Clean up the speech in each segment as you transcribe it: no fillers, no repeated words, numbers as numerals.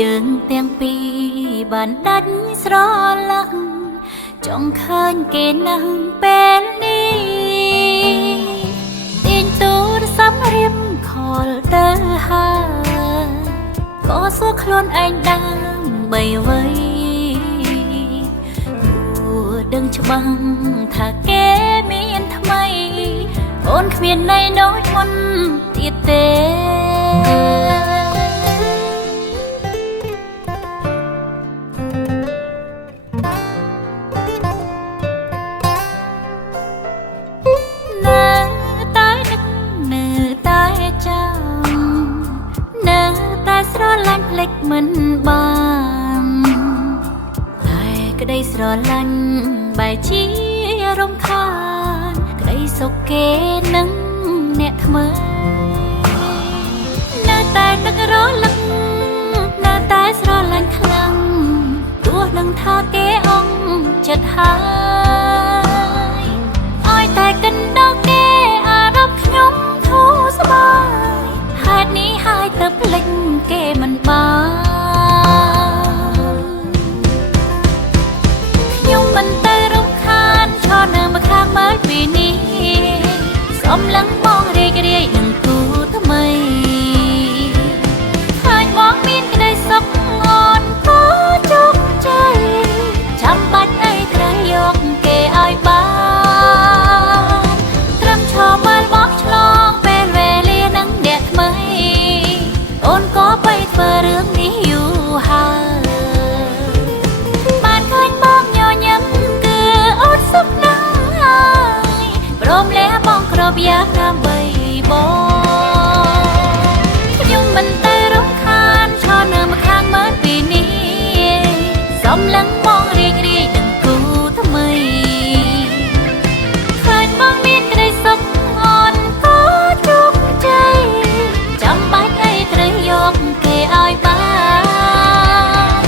យើងទាំងពីរបានដាច់ស្រឡាញ់ចង់ឃើញគេនឹងពេលនេះទាញទូរស័ព្ទរៀបខលទៅហើយក៏សួរខ្លួនឯងដើម្បីអ្វីដឹងច្បាស់ថាគេមានថ្មីអូនគ្មានន័យដូចមុនទៀតទេស្រឡាញ់ភ្លេចមិនបានតែក្តីស្រឡាញ់បែរជារំខានក្តីសុខគេនឹងអ្នកថ្មីនៅតែនឹករលឹកនៅតែស្រឡាញ់ខ្លាំងទោះនឹងថាគេអងចិត្តហើយឲ្យតែកិនដល់គេអារម្មណ៍ខ្ញុំធូរស្បើយហេតុនេះហើយទៅភ្លេចគេមិនបានខ្ញុំមិនទៅរំខានឈរនៅម្ខាងមើលពីនេះសំឡឹងបងរីករាយនឹងគូថ្មីឃើញបងមានក្តីសុខអូនក៏ជោគជ័យចាំបាច់អីត្រូវយកគេឲ្យបានត្រឹមឈរមើលបងឆ្លងពេលវេលានឹងអ្នកថ្មីអូនក៏បីធ្វើរឿងនេះយូរហើយបានឃើញបងញញឹមគឺអូនសុខណាស់ហើយព្រមលះបងគ្រប់យ៉ាងដើម្បីបងខ្ញុំមិនទៅរំខានឈរនៅម្ខាងមើលពីនេះសំឡឹងបងរីករាយនឹងគូថ្មីឃើញបងមានក្តីសុខអូនក៏ជោគជ័យចាំបាច់អីត្រូវយកគេឲ្យបាន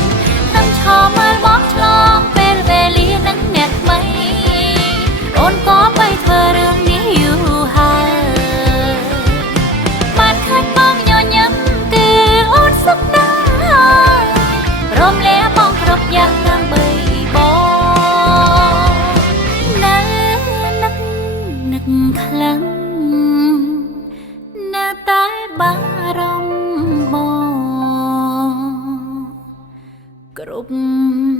នឹងឈរមើលបងឆ្លងពេលវេលានឹងអ្នកថ្មីអូនក៏បីធ្វើរឿងនេះយូរហើយបានឃើញបងញញឹមគឺអូនសុខណាស់ហើយព្រមលះបងគ្រប់យ៉ាងដើម្បីបងនៅនឹកខ្លាំងនៅតែបារម្ភបងគ្រប់